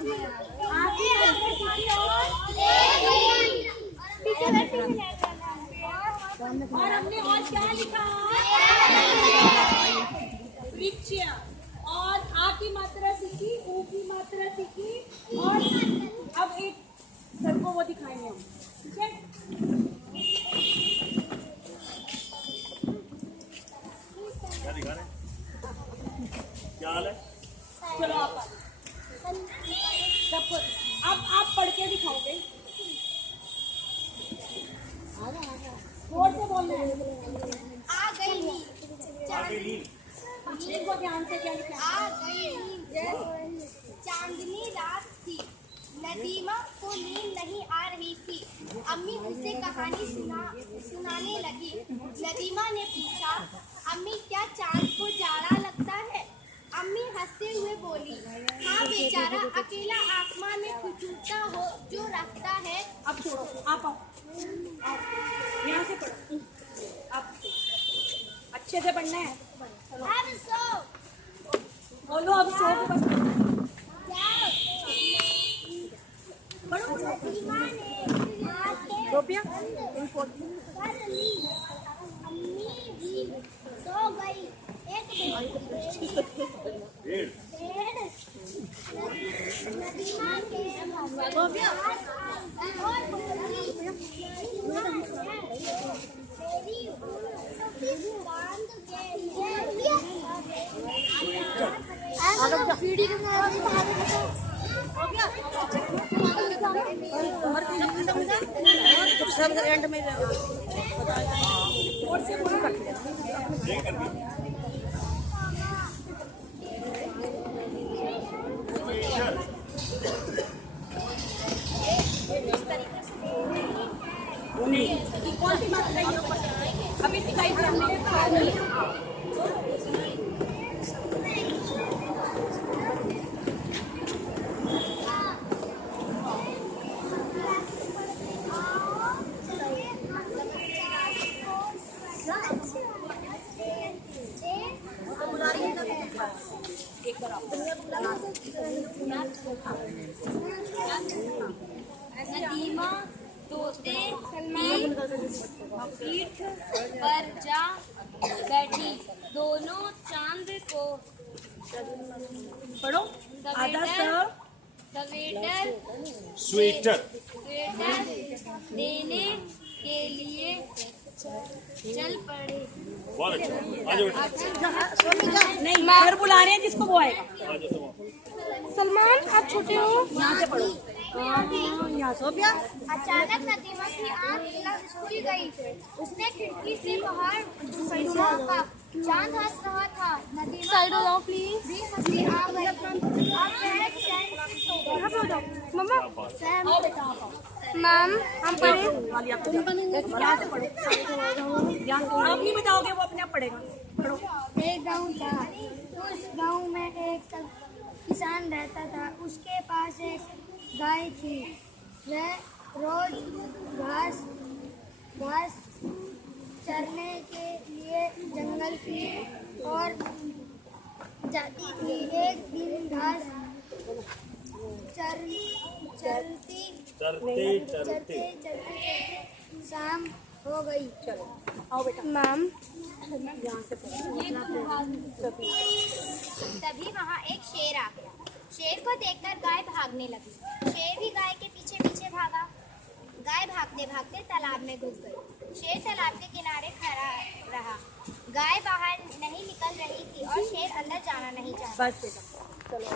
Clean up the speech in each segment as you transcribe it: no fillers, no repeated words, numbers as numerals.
और हमने और क्या लिखा? वृक्ष। और आ की मात्रा सीखी, ऊ की मात्रा सीखी, और अब एक सर को वो दिखाएंगे हम, ठीक है? क्या दिखा रहे? क्या हाल है? चलो आप सबको अब आप पढ़ के दिखाओगे, जोर से बोलना है। आ गई देखो ध्यान से क्या लिखा है। आ गई चांदनी रात थी, नदीमा को नींद नहीं आ रही थी। अम्मी उसे कहानी सुनाने लगी। नदीमा ने पूछा, अम्मी क्या चांद को जाड़ा लगता है? अम्मी हंसते हुए बोली, हाँ बेचारा अकेला आसमान में खुचूता हो जो रखता है। अब छोड़ो, आप आओ, यहाँ से पढ़ो, आप अच्छे से पढ़ना है। अब सो बोलो अब सो के बस पढ़ो। नदीमा ने रुपया कर ली। अम्मी भी सो गई। नदीमा के सब एंड में और से बोलो कर नहीं कौन सी बात रही है अभी सिखाई थी हमने। नदीमा तोते पीठ पर जा बैठी। दोनों चांद को पढ़ो आधा स्वेटर देने के लिए चल पड़े। बहुत अच्छा। आ जाओ नहीं घर बुला रहे हैं जिसको वो आएगा। आ जाओ तुम। सलमान आप छोटे हो। यहाँ से पढ़ो, यहाँ से भैया। अचानक नदीमा की आँख खुल गई। उसने खिड़की से बाहर झाँका। चांद हंस रहा था। नदीमा साइड हो जाओ प्लीज। भी हंसी आ गई। अब वह चैन से सो गई। मम्मा आओ बेटा आप आओ। मैम हम पढ़े। यहाँ से पढ़ो, आप नहीं बताओगे वो अपने आप पढ़ेगा। पढ़ो। एक गांव था। उस गांव में एक किसान रहता था। उसके पास एक गाय थी। वह रोज घास चरने के लिए जंगल की ओर जाती थी। एक दिन घास चरते शाम हो गई। चलो आओ बेटा। मैम यहाँ से पढ़ो। तभी वहाँ एक शेर आ गया। शेर को देखकर गाय भागने लगी। शेर भी गाय के पीछे पीछे भागा। गाय भागते भागते तालाब में घुस गई। शेर तालाब के किनारे खड़ा रहा। गाय बाहर नहीं निकल रही थी और शेर अंदर जाना नहीं चाहता। बस बेटा चलो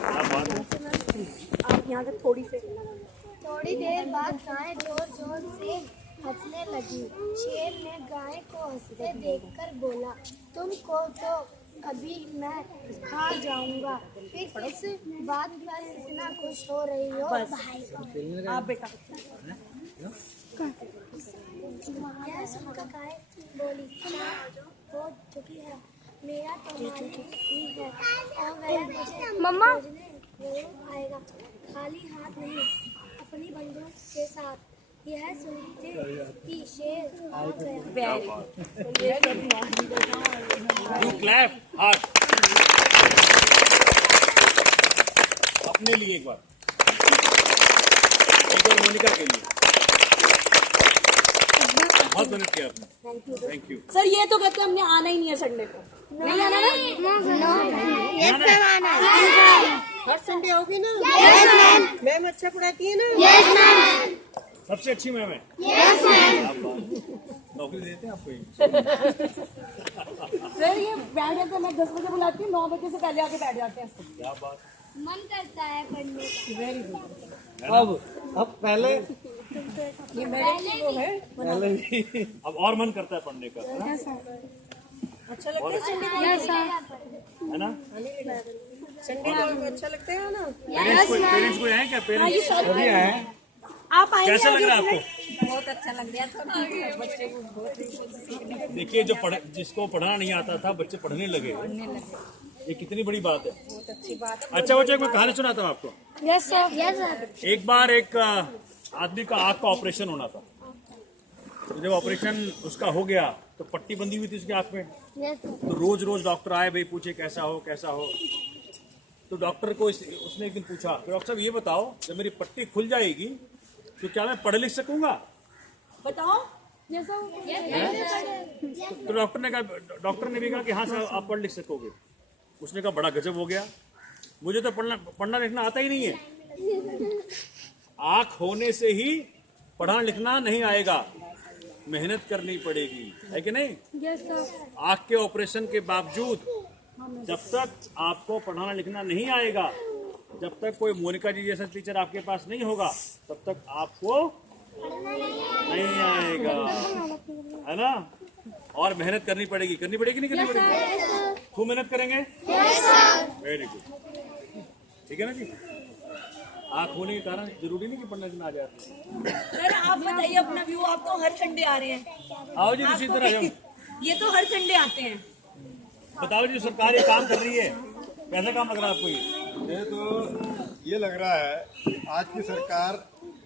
आप यहाँ से थोड़ी देर बाद गाय जोर जोर से हंसने लगी। शेर ने गाय को हंसते देखकर बोला, तुमको तो अभी मैं खा जाऊंगा, फिर इस बात पर इतना खुश हो रही हो। बस आप बेटा। यह सुनकर गाय बोली, वो चुकी है, मेरा तो मालिक ही है और वह मुझे मम्मा जरूर आएगा, खाली हाथ नहीं, अपनी बंदूक के साथ। यह सुनते कि शेर आ गया। You clap hard. अपने लिए एक बार। एक और मोनिका के लिए। बहुत मेहनत किया आपने, थैंक यू। सर ये तो कहते हैं हमने आना ही नहीं है संडे को, नहीं आना ना? हर संडे होगी ना? मैम अच्छा पढ़ाती है ना? सबसे अच्छी मैम है। नौकरी देते हैं आपको ये? सर ये बैठ जाते हैं, मैं 10 बजे बुलाती हूँ, 9 बजे से पहले आके बैठ जाते हैं। क्या बात। मन करता है पढ़ने का। Very good. अब पहले ये मेरे वो है। अब और मन करता है पढ़ने का, है ना? अच्छा लगता है संडे को? है ना? संडे को अच्छा लगता है ना? पेरेंट्स को हैं क्या? पेरेंट्स सभी आए। आप आएंगे? कैसा लग रहा है आपको? बहुत अच्छा लग रहा था। बच्चे को बहुत देखिए जो जिसको पढ़ना नहीं आता था, बच्चे पढ़ने लगे, ये कितनी बड़ी बात है। बहुत अच्छी बात है। अच्छा बच्चे, कोई कहानी सुनाता हूँ आपको। Yes sir. एक बार एक आदमी का आँख का ऑपरेशन होना था। तो जब ऑपरेशन उसका हो गया तो पट्टी बंधी हुई थी उसकी आँख में। तो रोज रोज डॉक्टर आए, भाई पूछे कैसा हो कैसा हो। तो डॉक्टर को उसने एक दिन पूछा, डॉक्टर साहब ये बताओ, जब मेरी पट्टी खुल जाएगी तो क्या मैं पढ़ लिख सकूंगा? बताओ। तो डॉक्टर ने भी कहा कि हाँ साहब आप पढ़ लिख सकोगे। उसने कहा बड़ा गजब हो गया, मुझे तो पढ़ना लिखना आता ही नहीं है। आँख होने से ही पढ़ना लिखना नहीं आएगा, मेहनत करनी पड़ेगी, है कि नहीं? आँख के ऑपरेशन के बावजूद जब तक आपको पढ़ना लिखना नहीं आएगा, जब तक कोई मोनिका जी जैसा टीचर आपके पास नहीं होगा, तब तक आपको नहीं आएगा, है ना? और मेहनत करनी पड़ेगी नहीं करनी पड़ेगी? खूब मेहनत करेंगे? वेरी गुड, ठीक है ना जी? आँख होने के कारण जरूरी नहीं कि पढ़ना लिखना आ जाए। सर आप बताइए अपना व्यू, आप तो हर संडे आ रहे हैं। आओ जी, इसी तरह जाओ। ये तो हर संडे आते हैं। बताओ जी, सरकार ये काम कर रही है, कैसा काम लग रहा है आपको ये? मुझे तो ये लग रहा है आज की सरकार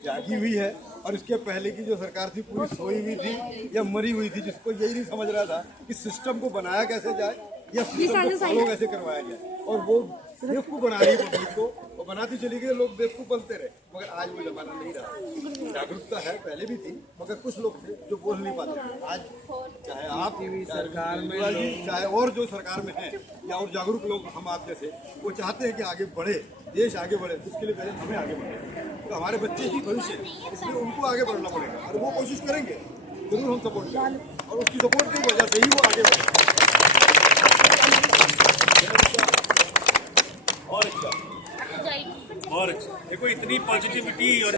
जागी हुई है और इसके पहले की जो सरकार थी पूरी सोई हुई थी या मरी हुई थी, जिसको यही नहीं समझ रहा था कि सिस्टम को बनाया कैसे जाए या सिस्टम को फॉलो कैसे करवाया जाए। और वो बेवकूफ़ बना रही है पब्लिक को, वो बनाती चली गई, लोग बेवकूफ़ बनते रहे। मगर आज वो जमाना नहीं रहा, जागरूकता है, पहले भी थी, मगर कुछ लोग थे जो बोल नहीं पाते। आज चाहे आप सरकार में, चाहे और जो सरकार में है या और जागरूक लोग हम आप जैसे, वो चाहते हैं कि आगे बढ़े, देश आगे बढ़े। उसके लिए पहले हमें आगे बढ़े, तो हमारे बच्चे ही भविष्य है, इसलिए उनको आगे बढ़ना पड़ेगा और वो कोशिश करेंगे, जरूर हम सपोर्ट करेंगे और उसकी सपोर्ट की वजह से ही वो आगे बढ़ेगा। और अच्छा, देखो इतनी पॉजिटिविटी और